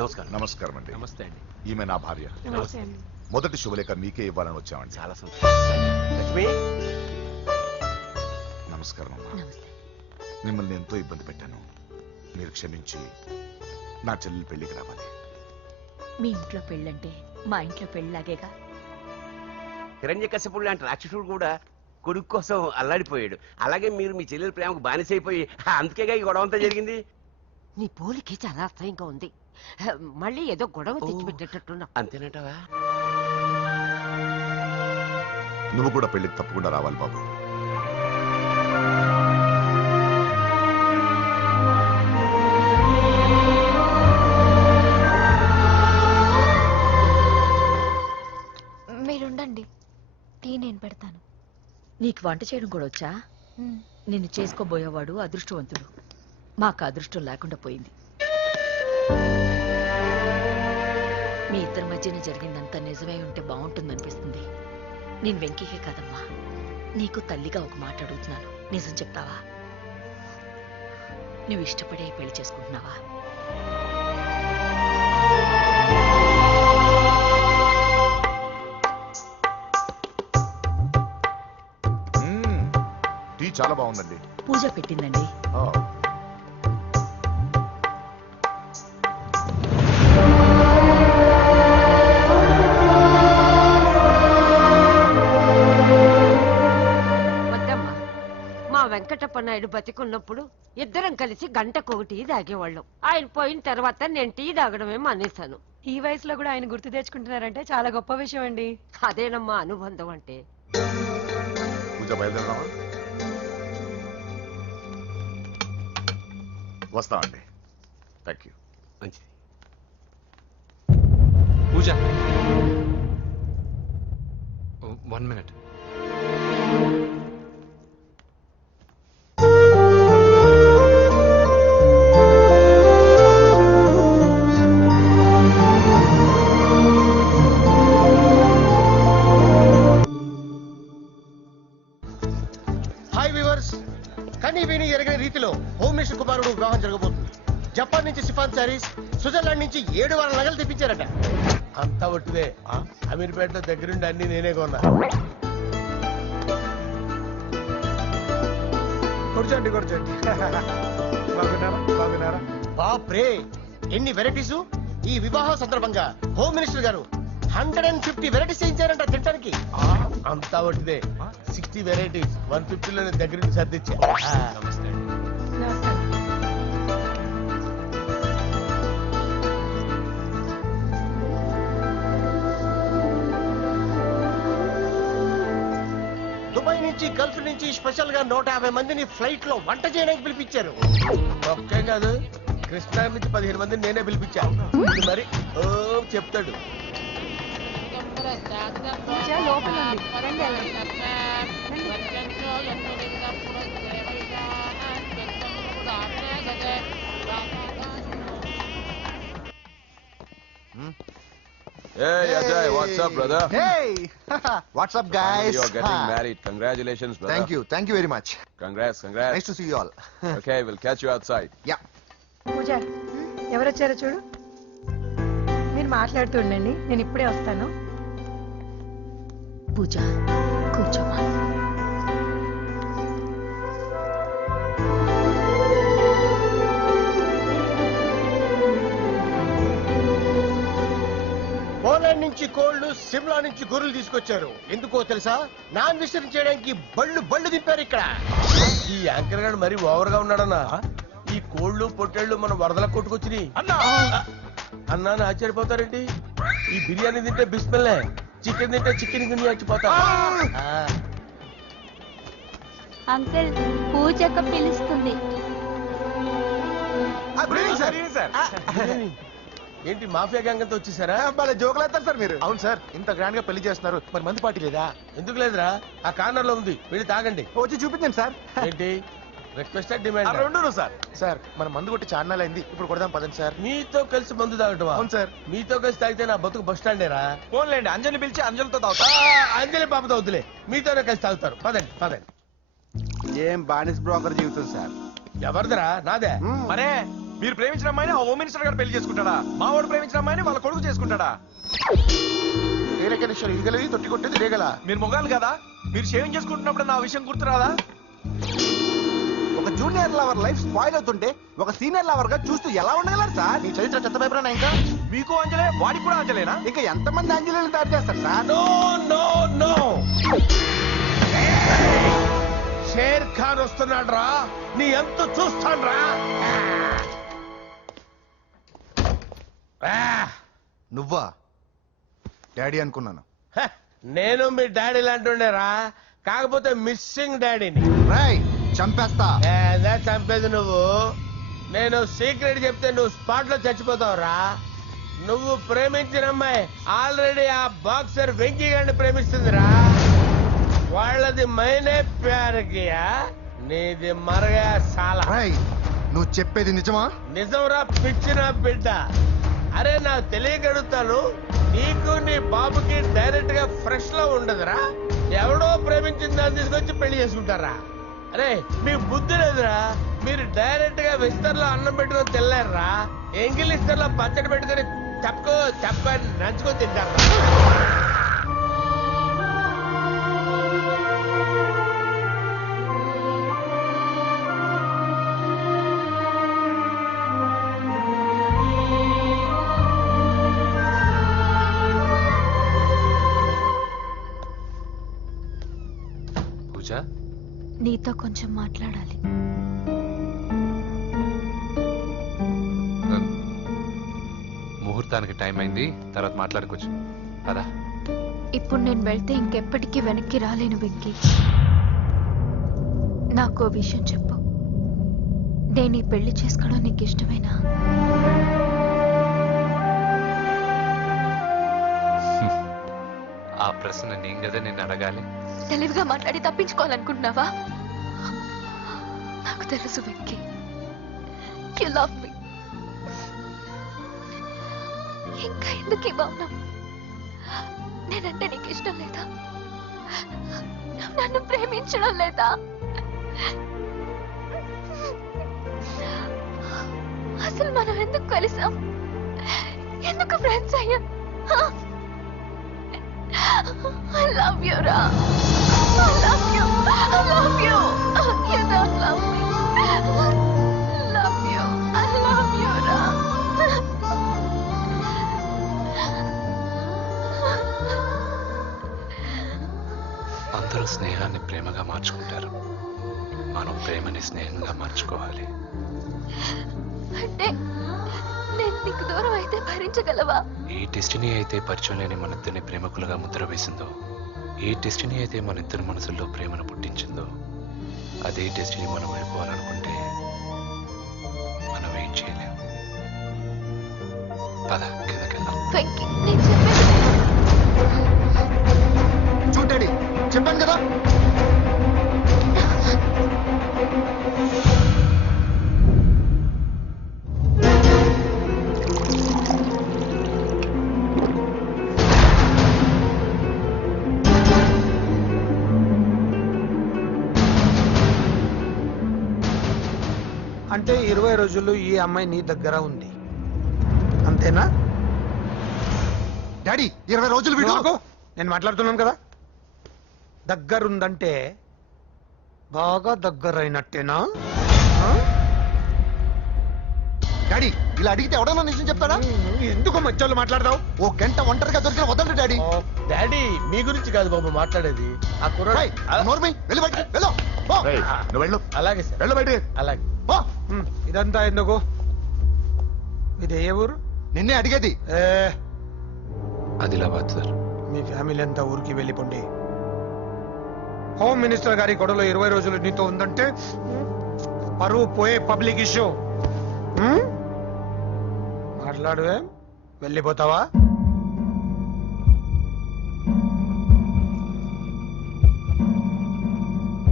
నమస్కారం. నమస్కారం అండి. నమస్తే అండి. ఈమె నా భార్య. మొదటి శుభలేఖ మీకే ఇవ్వాలని వచ్చామండి. చాలా సంతోషం. లక్ష్మి, నమస్కారం అమ్మా. మిమ్మల్ని ఎంతో ఇబ్బంది పెట్టాను. మీరు క్షమించి నా చెల్లెలు పెళ్లికి రావాలి. మీ ఇంట్లో పెళ్ళంటే మా ఇంట్లో పెళ్ళలాగేగా. హిరణ్యకశిపుడు లాంటి రాక్షసుడు కూడా కొడుకు కోసం అల్లాడిపోయాడు. అలాగే మీరు మీ చెల్లెల ప్రేమకు బానిసైపోయి అందుకేగా ఈ గొడవ అంతా జరిగింది. నీ పోలికి చాలా అసహ్యంగా ఉంది. మళ్ళీ ఏదో గొడవ తెచ్చిపెట్టేటట్టున్నా. అంతేనంటావా? నువ్వు కూడా పెళ్లికి తప్పకుండా రావాలి బాబు. మీరుండండి, టీ నేను పెడతాను. నీకు వంట చేయడం కూడా వచ్చా? నిన్ను చేసుకోబోయేవాడు అదృష్టవంతుడు. మాకు అదృష్టం లేకుండా పోయింది. మీ ఇద్దరి మధ్యన జరిగిందంతా నిజమై ఉంటే బాగుంటుందనిపిస్తుంది. నేను వెంకీకే కాదమ్మా, నీకు తల్లిగా ఒక మాట అడుగుతున్నాను. నిజం చెప్తావా? నువ్వు ఇష్టపడే పెళ్లి చేసుకుంటున్నావా? టీ చాలా బాగుందండి. పూజ పెట్టిందండి. వెంకటప్ప నాయుడు బతికున్నప్పుడు ఇద్దరం కలిసి గంటకు టీ తాగేవాళ్ళం. ఆయన పోయిన తర్వాత నేను టీ తాగడమే మానేశాను. ఈ వయసులో కూడా ఆయన గుర్తు తెచ్చుకుంటున్నారంటే చాలా గొప్ప విషయం అండి. అదేనమ్మా అనుబంధం అంటే. పూజ బయలుదేరదామా? వస్తామండి. Thank you. మంచిది. పూజ 1 minute. జపాన్ నుంచి సిఫాన్ సారీస్, స్విట్జర్లాండ్ నుంచి 7 వారాల నగలు తెప్పించారట. అంతా ఒట్టిదే. అమీర్పేటలో దగ్గరుండి అన్ని నేనే కొన్నా. కూర్చోండి కూర్చోండి. బాప్రే, ఎన్ని వెరైటీస్! ఈ వివాహ సందర్భంగా హోమ్ మినిస్టర్ గారు 150 వెరైటీస్ చేయించారంట తినడానికి. అంతా ఒట్టిదే. 60 వెరైటీస్ 150లో దగ్గరుండి సర్దిచ్చా. దుబాయ్ నుంచి, గల్ఫ్ నుంచి స్పెషల్ గా 150 మందిని ఫ్లైట్ లో వంట చేయడానికి పిలిపించారు. ఒక్కే కాదు, కృష్ణా నుంచి 15 మందిని నేనే పిలిపించాను. మరి ఓ చెప్తాడు. Hey Ajay, what's up, brother? Hey, what's up, guys? You're getting married. Congratulations, brother. Thank you very much. Congrats. Nice to see you all. Okay, we'll catch you outside. Yeah. పూజ, ఎవరొచ్చారో చూడు. మీరు మాట్లాడుతూ ఉండండి, నేను ఇప్పుడే వస్తాను. పూజ, కూర్చోమా. పోలాండ్ నుంచి కోళ్లు, సిమ్లా నుంచి గొర్రెలు తీసుకొచ్చారు. ఎందుకో తెలుసా? నాన్ విసిరి చేయడానికి బళ్ళు దింపారు ఇక్కడ. ఈ యాంకర్ గారు మరీ ఓవర్ గా ఉన్నాడన్నా. ఈ కోళ్లు పొట్టేళ్లు మన వరదలకు కొట్టుకొచ్చినాయి అన్నా. ఆశ్చర్యపోతారేంటి? ఈ బిర్యానీ తింటే బిస్మిల్లే, చికెన్ తింటే చికెన్ గిన్నె చచ్చిపోతా. అంకుల్, పూజక్క పిలుస్తుంది. ఏంటి మాఫియా గ్యాంగ్ అంతా వచ్చేసారా? జోకులు వేస్తారు సార్ మీరు. అవును సార్, ఇంత గ్రాండ్ గా పెళ్లి చేస్తున్నారు, మరి మంది పార్టీ లేదా? ఎందుకు లేదురా? ఆ కార్నర్ లో ఉంది, వెళ్ళి తాగండి. వచ్చి చూపించండి సార్. ఏంటి రిక్వెస్ట్ డిమాండ్? రెండు సార్. సార్, మన మందు కొట్టి చాన్నాళ్ళు అయింది, ఇప్పుడు కొడదాం పదండి సార్. మీతో కలిసి మందు తాగటం? అవును సార్. మీతో కలిసి తాగితే నా బతుకు బస్ స్టాండేరా? ఫోన్లేండి, అంజలి పిలిచి అంజలితో తాగుతా. అంజలి పాపతో వద్దులే, మీతోనే కలిసి తాగుతారు. పదండి పదండి. ఏం బానిస్ బ్రోకర్ జీవితం సార్. ఎవరిదిరా? నాదే. మరే మీరు ప్రేమించిన అమ్మాయిని ఆ హోమ్ మినిస్టర్ గారు పెళ్లి చేసుకుంటాడా? మా వాడు ప్రేమించిన అమ్మాయిని వాళ్ళ కొడుకు చేసుకుంటాడా? ఈగలవి తొట్టి కొట్టేది రేగల. మీరు మొగాలు కదా, మీరు షేవింగ్ చేసుకుంటున్నప్పుడు నా విషయం గుర్తురాదా? ఒక జూనియర్ లవర్ లైఫ్ స్పాయిల్ అవుతుంటే ఒక సీనియర్ లవర్ గా చూస్తూ ఎలా ఉండగలరు సార్? మీ చరిత్ర చెత్త పేపర్ ఇంకా మీకు అంజలే, వాడికి కూడా అంజలేనా? ఇంకా ఎంతమంది అంజలిని తయారు చేస్తారు sir? No no no, Sher Khan వస్తున్నాడు రా, నీ ఎంత చూస్తాను రా. నువ్వా డాడీ అనుకున్నాను. నేను మీ డాడీ లాంటుండేరా, కాకపోతే మిస్సింగ్ డాడీని. రాయ్ చంపేస్తా. అదే చంపేది నువ్వు. నేను సీక్రెట్ చెప్తే నువ్వు స్పాట్ లో చచ్చిపోతావురా. నువ్వు ప్రేమించిన అమ్మాయి ఆల్రెడీ ఆ బాక్సర్ వెంకీ గారిని ప్రేమిస్తుందిరా. వాళ్ళది మైనే ప్యార్ కియా, నీది మరగా సాలా. రాయ్ నువ్వు చెప్పేది నిజమా? నిజంరా పిచ్చిన బిడ్డ. అరే నాకు తెలియగడుగుతాను, నీకు నీ బాబుకి డైరెక్ట్ గా ఫ్రెష్ లో ఉండదురా. ఎవడో ప్రేమించిన దాన్ని తీసుకొచ్చి పెళ్లి చేసుకుంటారా? అరే మీకు బుద్ధి లేదురా. మీరు డైరెక్ట్ గా విస్తర్లో అన్నం పెట్టుకొని తినలేరురా. ఎంగిల్ ఇస్తర్లో పచ్చడి పెట్టుకొని తప్ప నంచుకొని తింటారా? పూజ, నీతో కొంచెం మాట్లాడాలి. ముహూర్తానికి టైం అయింది, తర్వాత మాట్లాడుకోవచ్చు. పదా. ఇప్పుడు నేను వెళ్తే ఇంకెప్పటికీ వెనక్కి రాలేను వెంకీ. నాకు ఓ విషయం చెప్పు. నేను ఈ పెళ్లి చేసుకోవడం నీకు ఇష్టమేనా? ఆ ప్రశ్న నేను కదా నిన్ను అడగాలి. తెలివిగా మాట్లాడి తప్పించుకోవాలనుకుంటున్నావా? నాకు తెలుసు వెంకీ, యు లవ్ మీ. ఇంకా ఎందుకు ఈ మౌనం? నేనంటే నీకు ఇష్టం లేదా? నన్ను ప్రేమించడం లేదా? అసలు మనం ఎందుకు కలిసాం? ఎందుకు ఫ్రెండ్స్ అయ్యాం? I love you, Ra. I love you. I love you. You don't love me. Love you. I love you, Ra. అందరూ స్నేహాన్ని ప్రేమగా మార్చుకుంటారు, మనం ప్రేమని స్నేహంగా మార్చుకోవాలి. అంటే నేను నీకు దూరం అయితే భరించగలవా? ఏ డెస్టినీ అయితే పరిచయం లేని మన ఇద్దరిని ప్రేమికులుగా ముద్ర వేసిందో, ఏ డెస్టినీ అయితే మన ఇద్దరి మనసుల్లో ప్రేమను పుట్టించిందో, అదే డెస్టినీ మనం వెళ్ళిపోవాలనుకుంటే మనం ఏం చేయలేం. పద కిందకెళ్దాం. చూడండి చెప్పాను కదా. అంటే 20 రోజుల్లో ఈ అమ్మాయి నీ దగ్గర ఉంది, అంతేనా? డాడీ 20 రోజులు వీడియో నేను మాట్లాడుతున్నాను కదా. దగ్గరుందంటే బాగా దగ్గరైనట్టేనా? డాడీ ఇలా అడిగితే ఎవడన్నా నిజం చెప్తాడా? ఎందుకు మధ్యలో మాట్లాడదావు? ఓ గంట ఒంటరిగా దొరికిన వదలండి డాడీ. డాడీ మీ గురించి కాదు బాబు మాట్లాడేది. ఆ కుర్రాడు వెళ్ళి బయట వెళ్ళు. నువ్వు వెళ్ళు. అలాగే సార్, వెళ్ళు బయట. అలాగే. ఇదంతా ఎందుకు? ఇది ఏ ఊరు? నిన్నే అడిగేది. ఆదిలాబాద్ సార్. మీ ఫ్యామిలీ అంతా ఊరికి వెళ్ళిపోండి. హోమ్ మినిస్టర్ గారి గొడవలో 20 రోజులు నీతో ఉందంటే పరువు పోయే పబ్లిక్ ఇష్యూ. మాట్లాడువే, వెళ్ళిపోతావా?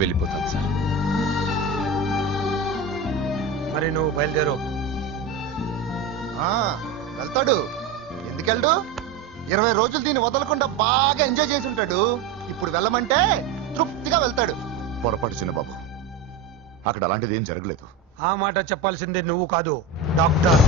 వెళ్ళిపోతాను సార్. మరి నువ్వు బయలుదేరు. వెళ్తాడు. ఎందుకెళ్ళడు? 20 రోజులు దీన్ని వదలకుండా బాగా ఎంజాయ్ చేసి ఉంటాడు. ఇప్పుడు వెళ్ళమంటే తృప్తిగా వెళ్తాడు. పొరపాటు చిన్న బాబు, అక్కడ అలాంటిది ఏం జరగలేదు. ఆ మాట చెప్పాల్సింది నువ్వు కాదు, డాక్టర్.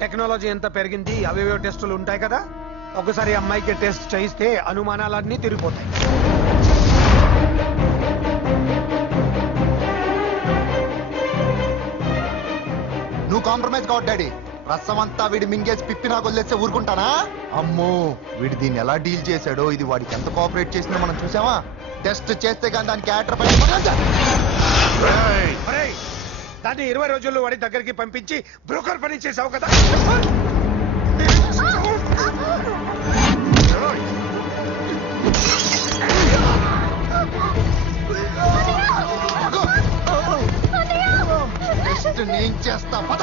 టెక్నాలజీ ఎంత పెరిగింది, అవేవో టెస్టులు ఉంటాయి కదా. ఒకసారి అమ్మాయికి టెస్ట్ చేయిస్తే అనుమానాలన్నీ తిరిగిపోతాయి. నువ్వు కాంప్రమైజ్ కావద్దు డాడీ. రసం అంతా వీడి మింగేసి పిప్పి నాకు వదిలేస్తే ఊరుకుంటానా? అమ్మో, వీడి దీన్ని ఎలా డీల్ చేశాడో, ఇది వాడికి ఎంత కోఆపరేట్ చేసిందో మనం చూసావా? టెస్ట్ చేస్తే కానీ దానికి యాటర్ దాన్ని 20 రోజుల్లో వాడి దగ్గరికి పంపించి బ్రోకర్ పని చేసావు కదా. టెస్ట్ నేను చేస్తా. పద.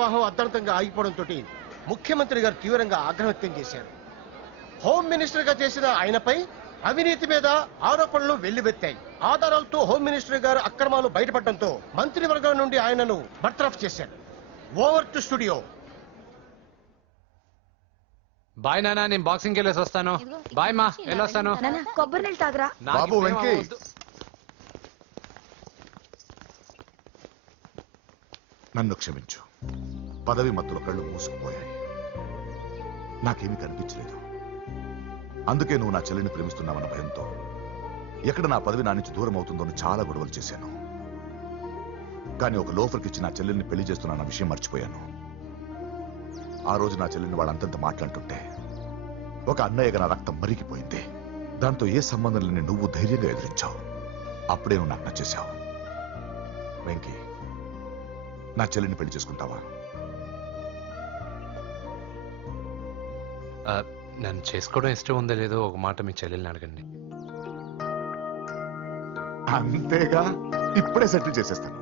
వివాహం అర్థంతంగా ఆగిపోవడంతో ముఖ్యమంత్రి గారు తీవ్రంగా ఆగ్రహం వ్యక్తం చేశారు. హోమ్ మినిస్టర్ గా చేసిన ఆయనపై అవినీతి మీద ఆరోపణలు వెల్లువెత్తాయి. ఆధారాలతో హోమ్ మినిస్టర్ గారు అక్రమాలు బయటపడడంతో మంత్రివర్గం నుండి ఆయనను బర్తరఫ్ చేశారు. Over to studio. బాయ్ నాన్న, నేను బాక్సింగ్ వెళ్ళేసి వస్తాను. బాయ్ మా, వెళ్ళొస్తాను. కొబ్బరి నీళ్ళు తాగరా. బాబు వెంకీ, నన్ను క్షమించు. పదవి మత్తులో కళ్ళు మూసుకుపోయాయి. నాకేమీ కనిపించలేదు. అందుకే నువ్వు నా చెల్లిని ప్రేమిస్తున్నావన్న భయంతో ఎక్కడ నా పదవి నా నుంచి దూరం అవుతుందో అని చాలా గొడవలు చేశాను. కానీ ఒక లోఫర్కి ఇచ్చి నా చెల్లెల్ని పెళ్లి చేస్తున్నా విషయం మర్చిపోయాను. ఆ రోజు నా చెల్లెల్ని వాళ్ళంతంత మాట్లాడుతుంటే ఒక అన్నయ్యగా నా రక్తం మరిగిపోయింది. దాంతో ఏ సంబంధం లేని నువ్వు ధైర్యంగా ఎదిరించావు. అప్పుడే నువ్వు నాకు నచ్చేశావు. వెంకీ, నా చెల్లిని పెళ్లి చేసుకుంటావా? నన్ను చేసుకోవడం ఇష్టం ఉందో లేదో ఒక మాట మీ చెల్లెల్ని అడగండి. అంతేగా, ఇప్పుడే సెటిల్ చేసేస్తాను.